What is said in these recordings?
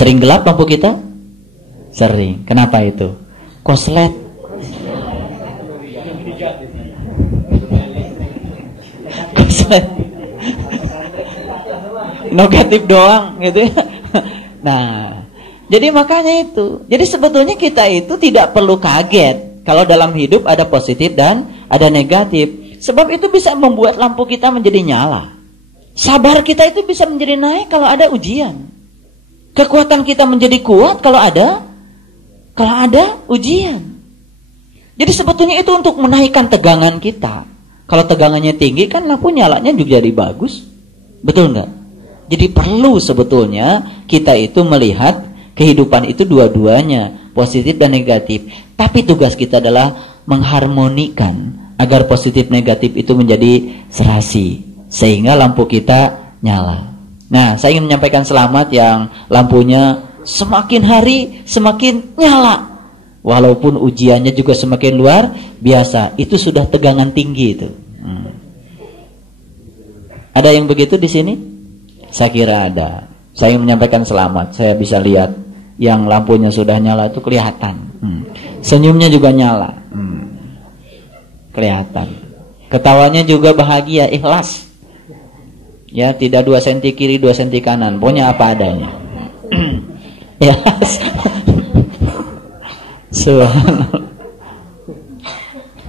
Sering gelap lampu kita? Sering. Kenapa itu? Koslet. Koslet. Negatif doang gitu ya. Nah, jadi makanya itu. Jadi sebetulnya kita itu tidak perlu kaget kalau dalam hidup ada positif dan ada negatif. Sebab itu bisa membuat lampu kita menjadi nyala. Sabar kita itu bisa menjadi naik kalau ada ujian. Kekuatan kita menjadi kuat kalau ada ujian. Jadi sebetulnya itu untuk menaikkan tegangan kita. Kalau tegangannya tinggi kan lampu nyalanya juga jadi bagus. Betul nggak? Jadi perlu sebetulnya kita itu melihat kehidupan itu dua-duanya, positif dan negatif. Tapi tugas kita adalah mengharmonikan agar positif negatif itu menjadi serasi, sehingga lampu kita nyala. Nah, saya ingin menyampaikan selamat yang lampunya semakin hari semakin nyala. Walaupun ujiannya juga semakin luar biasa, itu sudah tegangan tinggi itu. Ada yang begitu di sini? Saya kira ada. Saya ingin menyampaikan selamat. Saya bisa lihat yang lampunya sudah nyala itu kelihatan. Senyumnya juga nyala. Kelihatan. Ketawanya juga bahagia, ikhlas. Ya, tidak 2 cm kiri 2 cm kanan, pokoknya apa adanya. Ya.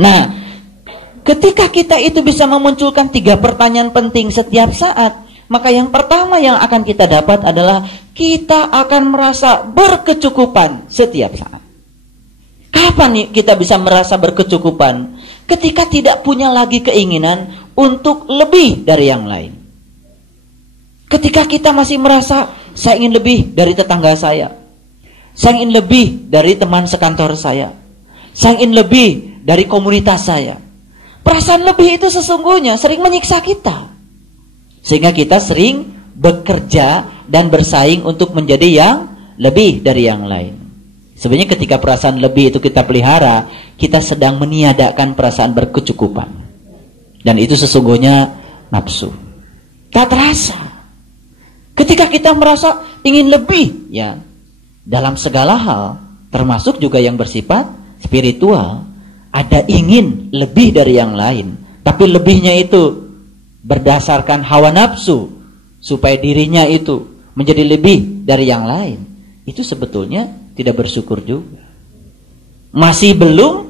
Nah, ketika kita itu bisa memunculkan 3 pertanyaan penting setiap saat, maka yang pertama yang akan kita dapat adalah kita akan merasa berkecukupan setiap saat. Kapan kita bisa merasa berkecukupan? Ketika tidak punya lagi keinginan untuk lebih dari yang lain. Ketika kita masih merasa saya ingin lebih dari tetangga saya ingin lebih dari teman sekantor saya ingin lebih dari komunitas saya. Perasaan lebih itu sesungguhnya sering menyiksa kita, sehingga kita sering bekerja dan bersaing untuk menjadi yang lebih dari yang lain. Sebenarnya ketika perasaan lebih itu kita pelihara, kita sedang meniadakan perasaan berkecukupan. Dan itu sesungguhnya nafsu. Tak terasa. Ketika kita merasa ingin lebih, ya, dalam segala hal, termasuk juga yang bersifat spiritual, ada ingin lebih dari yang lain. Tapi lebihnya itu berdasarkan hawa nafsu, supaya dirinya itu menjadi lebih dari yang lain. Itu sebetulnya tidak bersyukur juga. Masih belum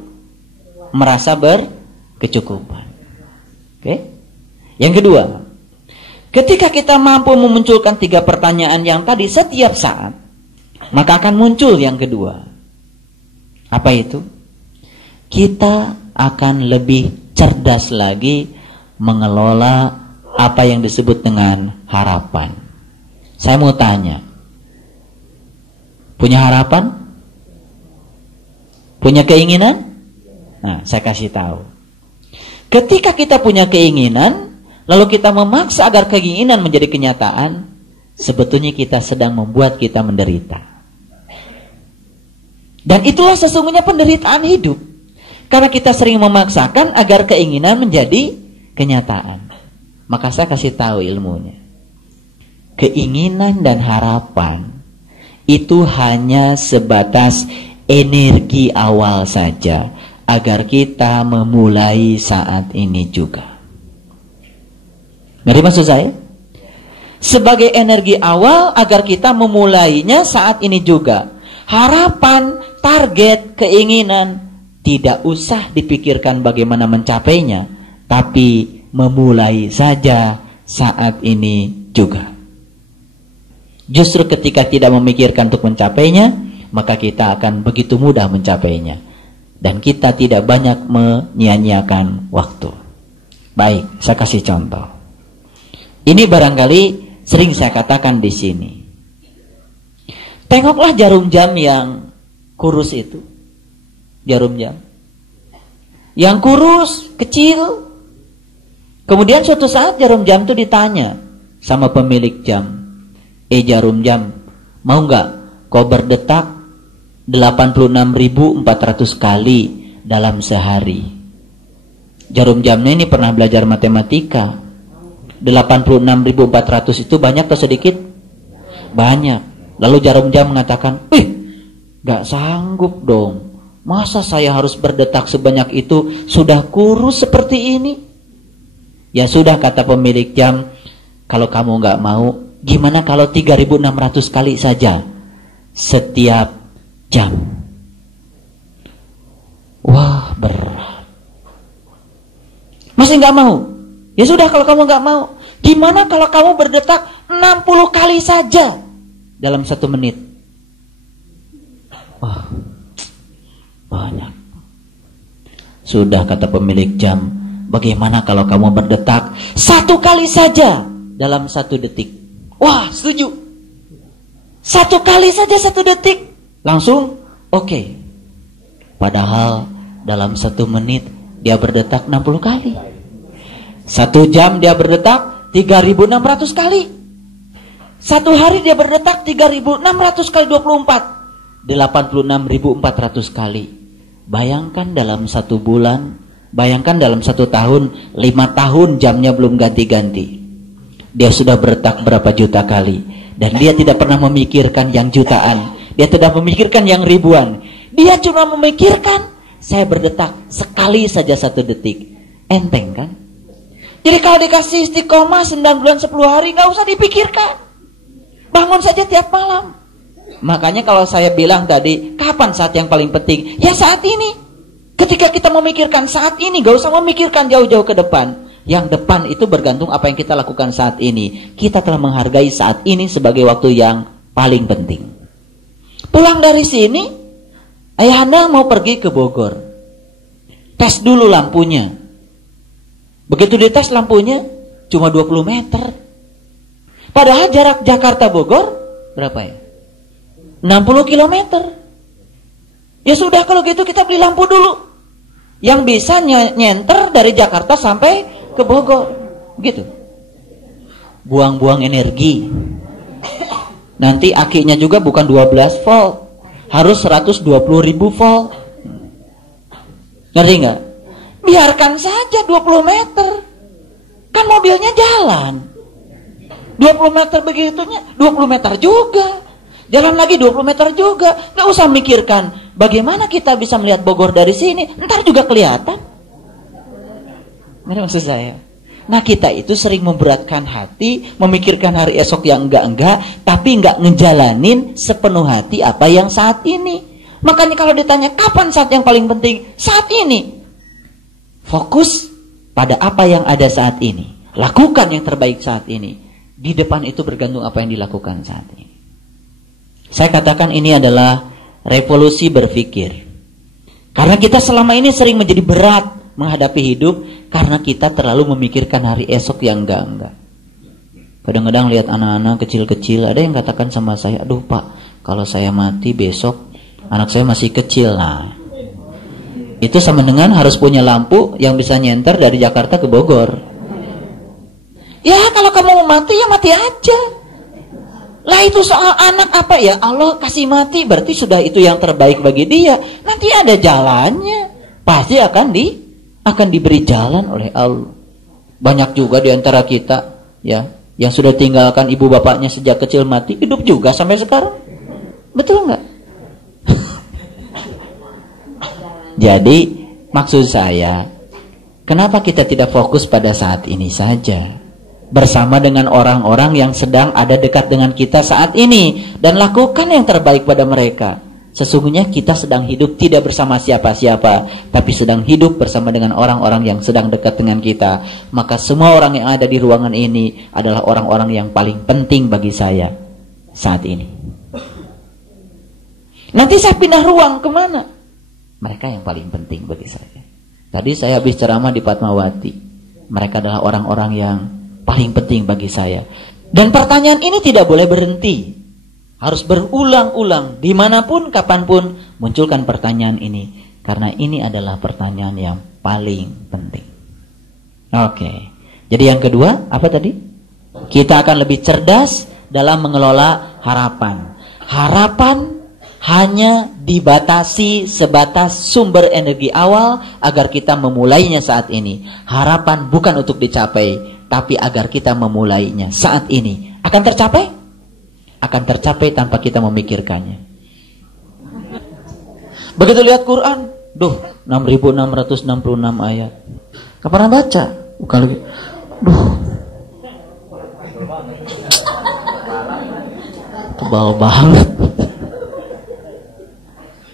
merasa berkecukupan. Oke? Yang kedua, ketika kita mampu memunculkan 3 pertanyaan yang tadi setiap saat, maka akan muncul yang kedua. Apa itu? Kita akan lebih cerdas lagi mengelola apa yang disebut dengan harapan. Saya mau tanya, punya harapan? Punya keinginan? Nah, saya kasih tahu. Ketika kita punya keinginan, lalu kita memaksa agar keinginan menjadi kenyataan, sebetulnya kita sedang membuat kita menderita. Dan itulah sesungguhnya penderitaan hidup. Karena kita sering memaksakan agar keinginan menjadi kenyataan. Maka saya kasih tahu ilmunya. Keinginan dan harapan itu hanya sebatas energi awal saja agar kita memulai saat ini juga. Ngerti maksud saya? Sebagai energi awal agar kita memulainya saat ini juga. Harapan, target, keinginan tidak usah dipikirkan bagaimana mencapainya, tapi memulai saja saat ini juga. Justru ketika tidak memikirkan untuk mencapainya, maka kita akan begitu mudah mencapainya. Dan kita tidak banyak menyia-nyiakan waktu. Baik, saya kasih contoh. Ini barangkali sering saya katakan di sini. Tengoklah jarum jam yang kurus itu. Jarum jam. Yang kurus, kecil. Kemudian suatu saat jarum jam itu ditanya sama pemilik jam. Jarum jam, mau nggak kau berdetak 86.400 kali dalam sehari? Jarum jamnya ini pernah belajar matematika. 86.400 itu banyak atau sedikit? Banyak. Lalu jarum jam mengatakan, gak sanggup dong. Masa saya harus berdetak sebanyak itu, sudah kurus seperti ini? Ya sudah, kata pemilik jam, kalau kamu gak mau, gimana kalau 3.600 kali saja setiap jam? Wah, berat. Masih gak mau? Ya sudah, kalau kamu gak mau, gimana kalau kamu berdetak 60 kali saja dalam 1 menit? Wah, banyak. Sudah, kata pemilik jam, bagaimana kalau kamu berdetak 1 kali saja dalam 1 detik? Wah, setuju. 1 kali saja 1 detik. Langsung oke. Padahal dalam 1 menit dia berdetak 60 kali. 1 jam dia berdetak 3.600 kali. 1 hari dia berdetak 3.600 kali 24, 86.400 kali. Bayangkan dalam 1 bulan, bayangkan dalam 1 tahun, 5 tahun jamnya belum ganti-ganti. Dia sudah berdetak berapa juta kali. Dan dia tidak pernah memikirkan yang jutaan. Dia tidak memikirkan yang ribuan. Dia cuma memikirkan, saya berdetak sekali saja 1 detik. Enteng kan? Jadi kalau dikasih istiqomah 9 bulan 10 hari, gak usah dipikirkan. Bangun saja tiap malam. Makanya kalau saya bilang tadi, kapan saat yang paling penting? Ya saat ini. Ketika kita memikirkan saat ini, gak usah memikirkan jauh-jauh ke depan. Yang depan itu bergantung apa yang kita lakukan saat ini. Kita telah menghargai saat ini sebagai waktu yang paling penting. Pulang dari sini, ayahanda mau pergi ke Bogor. Tes dulu lampunya. Begitu dites lampunya, cuma 20 meter. Padahal jarak Jakarta-Bogor, berapa ya? 60 kilometer. Ya sudah, kalau gitu kita beli lampu dulu. Yang bisa nyenter dari Jakarta sampai ke Bogor. Gitu. Buang-buang energi. Nanti akinya juga bukan 12 volt. Harus 120.000 volt. Ngerti nggak? Biarkan saja 20 meter. Kan mobilnya jalan. 20 meter begitunya, 20 meter juga. Jalan lagi 20 meter juga. Nggak usah mikirkan bagaimana kita bisa melihat Bogor dari sini. Ntar juga kelihatan. Ini maksud saya. Nah, kita itu sering memberatkan hati, memikirkan hari esok yang enggak-enggak, tapi enggak ngejalanin sepenuh hati apa yang saat ini. Makanya kalau ditanya kapan saat yang paling penting? Saat ini. Fokus pada apa yang ada saat ini. Lakukan yang terbaik saat ini. Di depan itu bergantung apa yang dilakukan saat ini. Saya katakan ini adalah revolusi berpikir. Karena kita selama ini sering menjadi berat menghadapi hidup karena kita terlalu memikirkan hari esok yang enggak-enggak. Kadang-kadang lihat anak-anak kecil-kecil, ada yang katakan sama saya, aduh Pak, kalau saya mati besok anak saya masih kecil. Nah, itu sama dengan harus punya lampu yang bisa nyenter dari Jakarta ke Bogor. Ya kalau kamu mau mati ya mati aja. Lah itu soal anak apa ya? Allah kasih mati berarti sudah itu yang terbaik bagi dia. Nanti ada jalannya. Pasti akan diberi jalan oleh Allah. Banyak juga di antara kita ya yang sudah tinggalkan ibu bapaknya sejak kecil mati, hidup juga sampai sekarang. Betul nggak? Jadi maksud saya, kenapa kita tidak fokus pada saat ini saja? Bersama dengan orang-orang yang sedang ada dekat dengan kita saat ini. Dan lakukan yang terbaik pada mereka. Sesungguhnya kita sedang hidup tidak bersama siapa-siapa, tapi sedang hidup bersama dengan orang-orang yang sedang dekat dengan kita. Maka semua orang yang ada di ruangan ini adalah orang-orang yang paling penting bagi saya saat ini. Nanti saya pindah ruang kemana? Mereka yang paling penting bagi saya. Tadi saya habis ceramah di Fatmawati. Mereka adalah orang-orang yang paling penting bagi saya. Dan pertanyaan ini tidak boleh berhenti. Harus berulang-ulang. Dimanapun, kapanpun, munculkan pertanyaan ini. Karena ini adalah pertanyaan yang paling penting. Oke. Jadi yang kedua, apa tadi? Kita akan lebih cerdas dalam mengelola harapan. Harapan hanya dibatasi sebatas sumber energi awal agar kita memulainya saat ini. Harapan bukan untuk dicapai, tapi agar kita memulainya saat ini. Akan tercapai? akan tercapai tanpa kita memikirkannya. Begitu lihat Quran, 6.666 ayat. Gak pernah baca. Kalau tebal banget.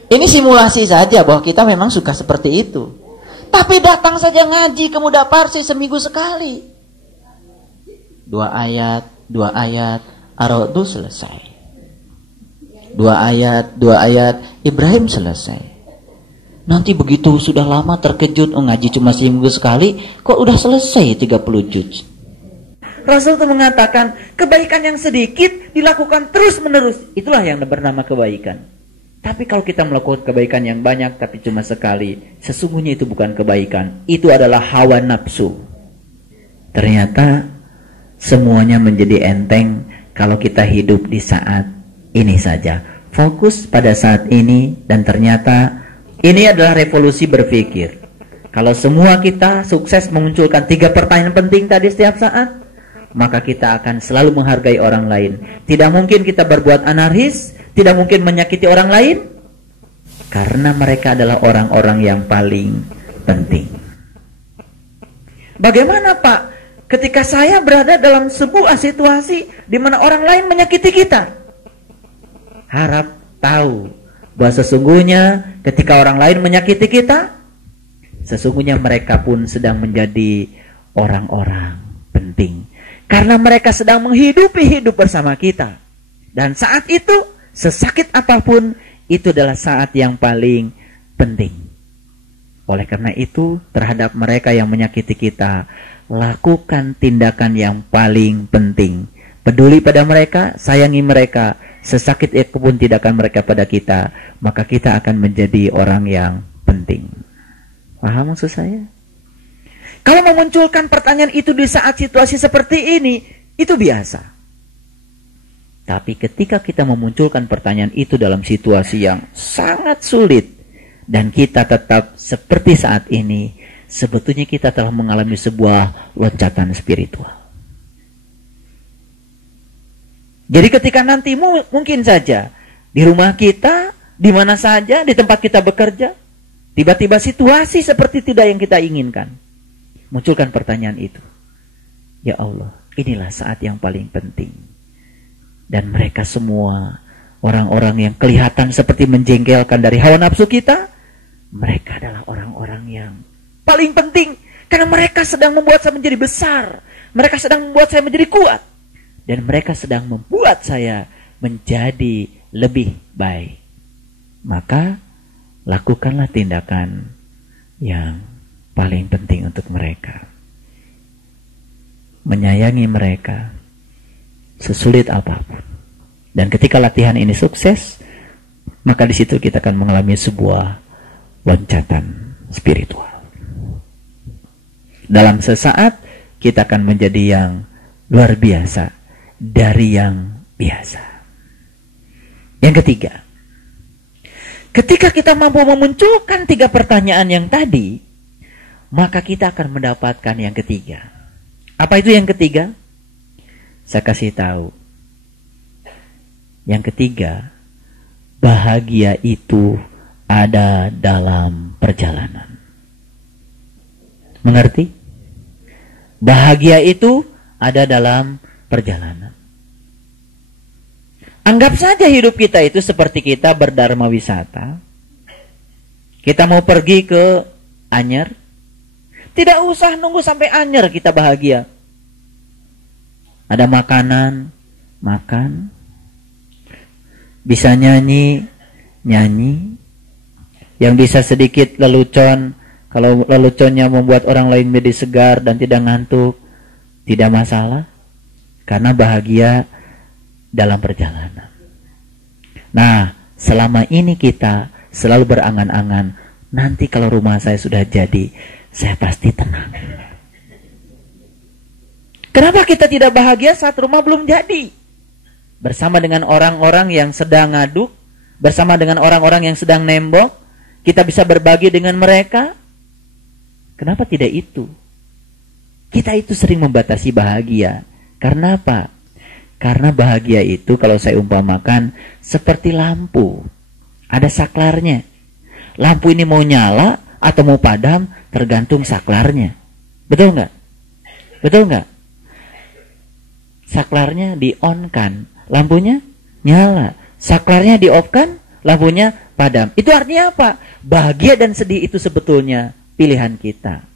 Ini simulasi saja bahwa kita memang suka seperti itu. Tapi datang saja ngaji ke Muda Parsi seminggu sekali. 2 ayat, Ar-Ra'd selesai. 2 ayat, Ibrahim selesai. Nanti begitu sudah lama terkejut, ngaji cuma seminggu sekali, kok udah selesai 30 juz. Rasul itu mengatakan, kebaikan yang sedikit dilakukan terus-menerus. Itulah yang bernama kebaikan. Tapi kalau kita melakukan kebaikan yang banyak tapi cuma sekali, sesungguhnya itu bukan kebaikan. Itu adalah hawa nafsu. Ternyata semuanya menjadi enteng kalau kita hidup di saat ini saja. Fokus pada saat ini, dan ternyata ini adalah revolusi berpikir. Kalau semua kita sukses memunculkan 3 pertanyaan penting tadi setiap saat, maka kita akan selalu menghargai orang lain. Tidak mungkin kita berbuat anarkis, tidak mungkin menyakiti orang lain, karena mereka adalah orang-orang yang paling penting. Bagaimana Pak, ketika saya berada dalam sebuah situasi di mana orang lain menyakiti kita? Harap tahu bahwa sesungguhnya ketika orang lain menyakiti kita, sesungguhnya mereka pun sedang menjadi orang-orang penting. Karena mereka sedang menghidupi hidup bersama kita. Dan saat itu, sesakit apapun, itu adalah saat yang paling penting. Oleh karena itu, terhadap mereka yang menyakiti kita, lakukan tindakan yang paling penting. Peduli pada mereka, sayangi mereka. Sesakit apapun tindakan mereka pada kita, maka kita akan menjadi orang yang penting. Paham maksud saya? Kalau memunculkan pertanyaan itu di saat situasi seperti ini, itu biasa. Tapi ketika kita memunculkan pertanyaan itu dalam situasi yang sangat sulit, dan kita tetap seperti saat ini, sebetulnya kita telah mengalami sebuah loncatan spiritual. Jadi ketika nanti mungkin saja di rumah kita, di mana saja, di tempat kita bekerja, tiba-tiba situasi seperti tidak yang kita inginkan. Munculkan pertanyaan itu. Ya Allah, inilah saat yang paling penting. Dan mereka semua orang-orang yang kelihatan seperti menjengkelkan dari hawa nafsu kita, mereka adalah orang-orang yang paling penting. Karena mereka sedang membuat saya menjadi besar. Mereka sedang membuat saya menjadi kuat. Dan mereka sedang membuat saya menjadi lebih baik. Maka lakukanlah tindakan yang paling penting untuk mereka. Menyayangi mereka sesulit apapun. Dan ketika latihan ini sukses, maka di situ kita akan mengalami sebuah loncatan spiritual. Dalam sesaat kita akan menjadi yang luar biasa dari yang biasa. Yang ketiga, ketika kita mampu memunculkan 3 pertanyaan yang tadi, maka kita akan mendapatkan yang ketiga. Apa itu yang ketiga? Saya kasih tahu. Yang ketiga, bahagia itu ada dalam perjalanan. Mengerti? Bahagia itu ada dalam perjalanan. Anggap saja hidup kita itu seperti kita berdharma wisata. Kita mau pergi ke Anyer. Tidak usah nunggu sampai Anyer kita bahagia. Ada makanan, makan. Bisa nyanyi, nyanyi. Yang bisa sedikit lelucon. Kalau leluconnya membuat orang lain menjadi segar dan tidak ngantuk, tidak masalah. Karena bahagia dalam perjalanan. Nah, selama ini kita selalu berangan-angan, nanti kalau rumah saya sudah jadi, saya pasti tenang. Kenapa kita tidak bahagia saat rumah belum jadi? Bersama dengan orang-orang yang sedang ngaduk, bersama dengan orang-orang yang sedang nembok, kita bisa berbagi dengan mereka. Kenapa tidak itu? Kita itu sering membatasi bahagia. Karena apa? Karena bahagia itu kalau saya umpamakan seperti lampu. Ada saklarnya. Lampu ini mau nyala atau mau padam tergantung saklarnya. Betul nggak? Betul nggak? Saklarnya di-on-kan, lampunya nyala. Saklarnya di-off-kan, lampunya padam. Itu artinya apa? Bahagia dan sedih itu sebetulnya pilihan kita.